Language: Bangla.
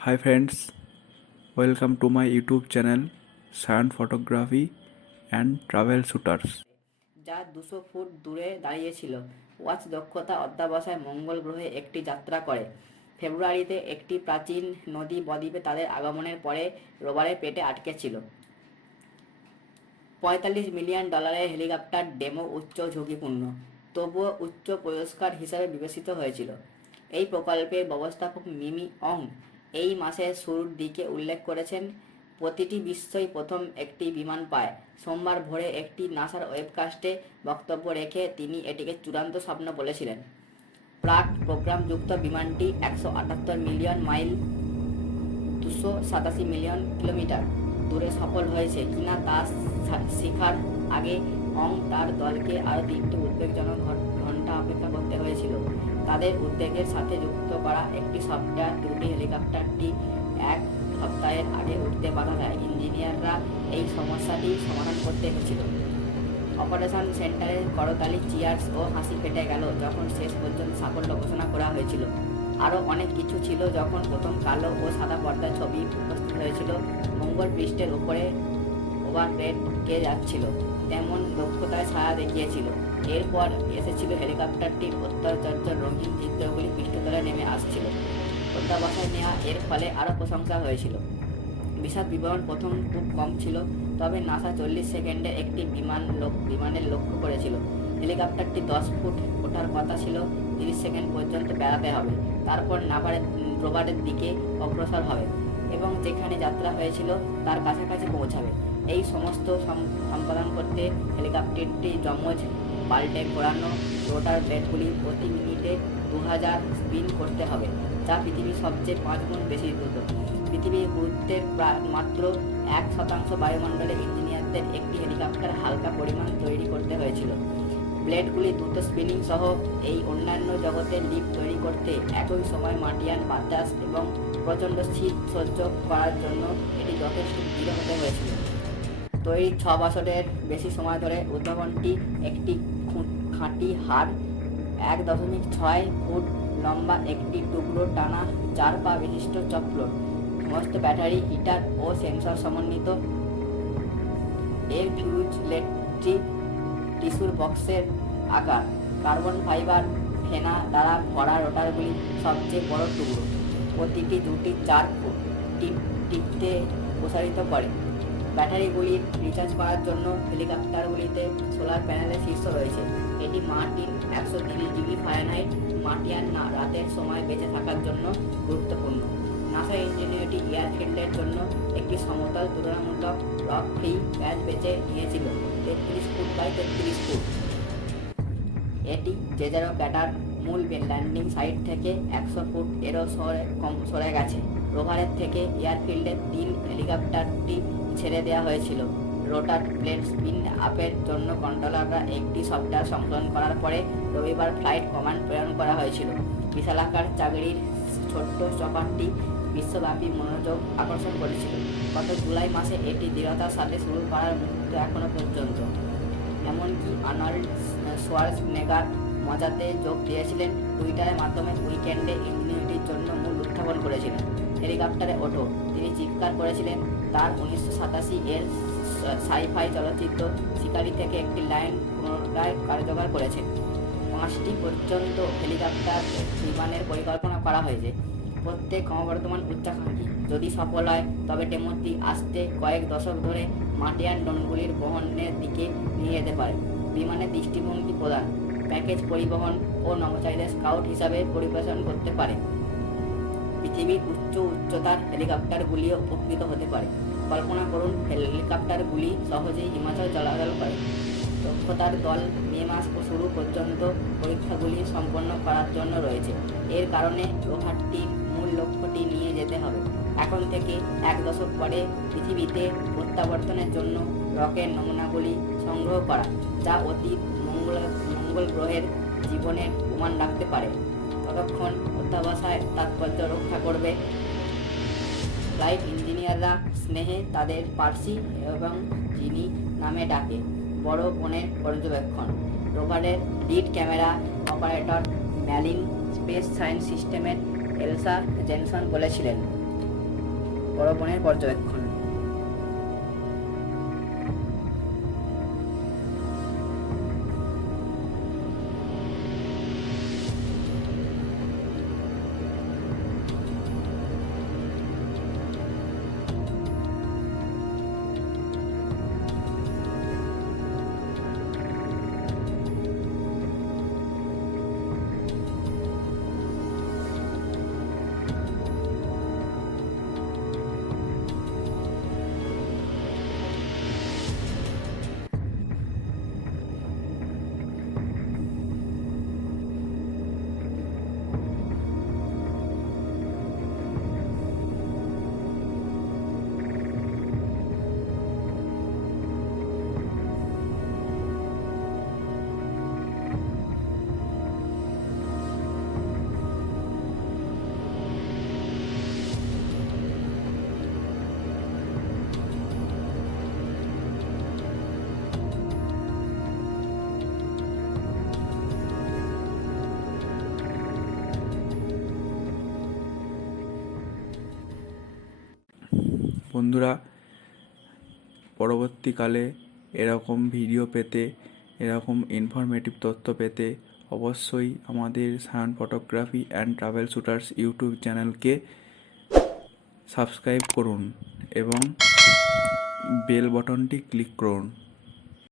Hi friends, welcome to my YouTube channel Science Photography and Travel Shooters. যা 200 ফুট দূরে দাঁড়িয়েছিল। ওয়াচ দক্ষতা অধ্যবসায় মঙ্গল গ্রহে একটি যাত্রা করে। ফেব্রুয়ারিতে একটি প্রাচীন নদী বদ্বীপে তাদের আগমনের পরে রোভারের পেটে আটকে ছিল। $45 মিলিয়ন হেলিকপ্টার ডেমো উচ্চ ঝুঁকিপূর্ণ, তবুও উচ্চ পুরস্কার হিসাবে বিবেচিত হয়েছিল। এই প্রকল্পের ব্যবস্থাপক মিমি অং এই মাসের শুরুর দিকে উল্লেখ করেছেন, প্রতিটি বিশ্বই প্রথম একটি বিমান পায়। সোমবার ভোরে একটি নাসার ওয়েবকাস্টে বক্তব্য রেখে তিনি এটিকে চূড়ান্ত স্বপ্ন বলেছিলেন। প্রাক প্রোগ্রামযুক্ত বিমানটি 178 মিলিয়ন মাইল 287 মিলিয়ন কিলোমিটার দূরে সফল হয়েছে কিনা তা শেখার আগে অং তার দলকে আরও 3টি উদ্বেগজনক ঘন্টা অপেক্ষা করতে হয়েছিল। তাদের উদ্বেগের সাথে যুক্ত করা একটি সফটওয়্যার ত্রুটি হেলিকপ্টারটি 1 সপ্তাহের আগে উঠতে বাধা দেয়। ইঞ্জিনিয়াররা এই সমস্যাটি সমাধান করতে হয়েছিল। অপারেশন সেন্টারের করতালি, চিয়ার্স ও হাসি ফেটে গেল যখন শেষ পর্যন্ত সাফল্য ঘোষণা করা হয়েছিল। আরও অনেক কিছু ছিল যখন প্রথম কালো ও সাদা পর্দার ছবি উপস্থিত হয়েছিল। মঙ্গল পৃষ্ঠের উপরে ওভারহেড কে যাচ্ছিল তেমন দক্ষতায় ছায়া দেখিয়েছিল। এরপর এসেছিল হেলিকপ্টারটির অত্যাশ্চর্য রঙিন চিত্রগুলি পৃষ্ঠতলে নেমে আসছিল। অধ্যবসায় নেওয়া এর ফলে আরও প্রশংসা হয়েছিল। বিশদ বিবরণ প্রথম খুব কম ছিল, তবে নাসা 40 সেকেন্ডে একটি বিমানের লক্ষ্য করেছিল। হেলিকপ্টারটি 10 ফুট ওঠার কথা ছিল, 30 সেকেন্ড পর্যন্ত বেড়াতে হবে, তারপর রোভারের দিকে অগ্রসর হবে এবং যেখানে যাত্রা হয়েছিল তার কাছাকাছি পৌঁছাবে। এই সমস্ত সম্পাদন করতে হেলিকপ্টারটি যমজ পাল্টে ঘোরানো রোটার ব্লেডগুলি প্রতি মিনিটে 2000 স্পিন করতে হবে, যা পৃথিবীর সবচেয়ে 5 গুণ বেশি দ্রুত। পৃথিবীর গুরুত্বের মাত্র 1% বায়ুমণ্ডলে ইঞ্জিনিয়ারদের একটি হেলিকপ্টার হালকা পরিমাণ তৈরি করতে হয়েছিল। ব্লেডগুলি দ্রুত স্পিনিং সহ এই অন্যান্য জগতের লিফট তৈরি করতে একই সময় মাটিয়ান বাতাস এবং প্রচণ্ড শীত সহ্য করার জন্য এটি যথেষ্ট দৃঢ় হতে হয়েছিল। তৈরি 6 বছরের বেশি সময় ধরে উদ্ভাবনটি একটি খাঁটি হাড় 1.6 ফুট লম্বা একটি টুকরো টানা 4 পা বিশিষ্ট চক্র, সমস্ত ব্যাটারি, হিটার ও সেন্সর সমন্বিত। এর ফিউজ ইলেকট্রিক টিস্যুর বক্সের আকার, কার্বন ফাইবার ফেনা দ্বারা ভরা রোটারগুলি সবচেয়ে বড় টুকরো, প্রতিটি 2টি 4 ফুট টিপতে প্রসারিত করে। ব্যাটারিগুলির রিচার্জ করার জন্য হেলিকপ্টারগুলিতে সোলার প্যানেলের শীর্ষ রয়েছে। এটি মার্টিন 130°F মার্টিয়ান রাতের সময় বেঁচে থাকার জন্য গুরুত্বপূর্ণ। নাসা ইঞ্জিনিয়ারিটি এয়ারফিল্ডের জন্য একটি সমতল তুলনামূলক রক ফ্রি প্যাচ বেছে নিয়েছিল, 33 ফুট বাই 33 ফুট। এটি জেজারো ক্যাটার মূল ল্যান্ডিং সাইট থেকে 100 ফুট এরও সরে গেছে। রোভারের থেকে এয়ারফিল্ডের 3 হেলিকপ্টারটি ছেড়ে দেওয়া হয়েছিল। রোটার প্লেট স্পিন আপের জন্য কন্ট্রোলাররা একটি সফটওয়্যার সংশোধন করার পরে রবিবার ফ্লাইট কমান্ড প্রেরণ করা হয়েছিল। বিশালাকার চাকরির ছোট্ট চপারটি বিশ্বব্যাপী মনোযোগ আকর্ষণ করেছিল। গত জুলাই মাসে এটি দৃঢ়তার সাথে শুরু করার মুহূর্ত এখনও পর্যন্ত। এমনকি আর্নল্ড সোয়ার্জনেগার মজাতে যোগ দিয়েছিলেন, টুইটারের মাধ্যমে উইকেন্ডে ইঞ্জিনিয়ারিটির জন্য মূল উত্থাপন করেছিলেন। হেলিকপ্টারে ওঠো, তিনি চিৎকার করেছিলেন। তার 1987 এর সাই-ফাই চলচ্চিত্র শিকারি থেকে একটি লাইন পুনরায় কার্যকর করেছে। 5টি পর্যন্ত হেলিকপ্টার বিমানের পরিকল্পনা করা হয়েছে, প্রত্যেক ক্রমবর্ধমান উচ্চাকাঙ্ক্ষী। যদি সফল হয় তবে ডেমোটি আসতে কয়েক দশক ধরে মাটিয়ান ড্রোনগুলির বহনের দিকে নিয়ে যেতে পারে। বিমানের দৃষ্টিভঙ্গি প্রদান, প্যাকেজ পরিবহন ও নভোচারীদের স্কাউট হিসাবে পরিবেশন করতে পারে। পৃথিবীর উচ্চতার হেলিকপ্টারগুলিও উপকৃত হতে পারে। কল্পনা করুন, হেলিকপ্টারগুলি সহজেই হিমাচল চলাচল করে। দক্ষতার দল মে মাস শুরু পর্যন্ত পরীক্ষাগুলি সম্পন্ন করার জন্য রয়েছে। এর কারণে রোভারটির মূল লক্ষ্যটি নিয়ে যেতে হবে এখন থেকে 1 দশক পরে পৃথিবীতে প্রত্যাবর্তনের জন্য রকের নমুনাগুলি সংগ্রহ করা, যা অতীত মঙ্গল গ্রহের জীবনের প্রমাণ রাখতে পারে। ততক্ষণ অধ্যবসায় তাৎপর্য রক্ষা করবে। ফ্লাইট ইঞ্জিনিয়াররা স্নেহে তাদের পার্সি এবং জিনি নামে ডাকে। বড় বোনের পর্যবেক্ষণ। রোভারের lead camera operator Malin space science সিস্টেমের এলসা জেনসন বলেছিলেন, বড় বোনের পর্যবেক্ষণ। বন্ধুরা, পরবর্তীকালে এরকম ভিডিও পেতে, এরকম ইনফরমেটিভ তথ্য পেতে অবশ্যই আমাদের Sayan photography and travel shooters YouTube চ্যানেলকে সাবস্ক্রাইব করুন এবং বেল বাটনটি ক্লিক করুন।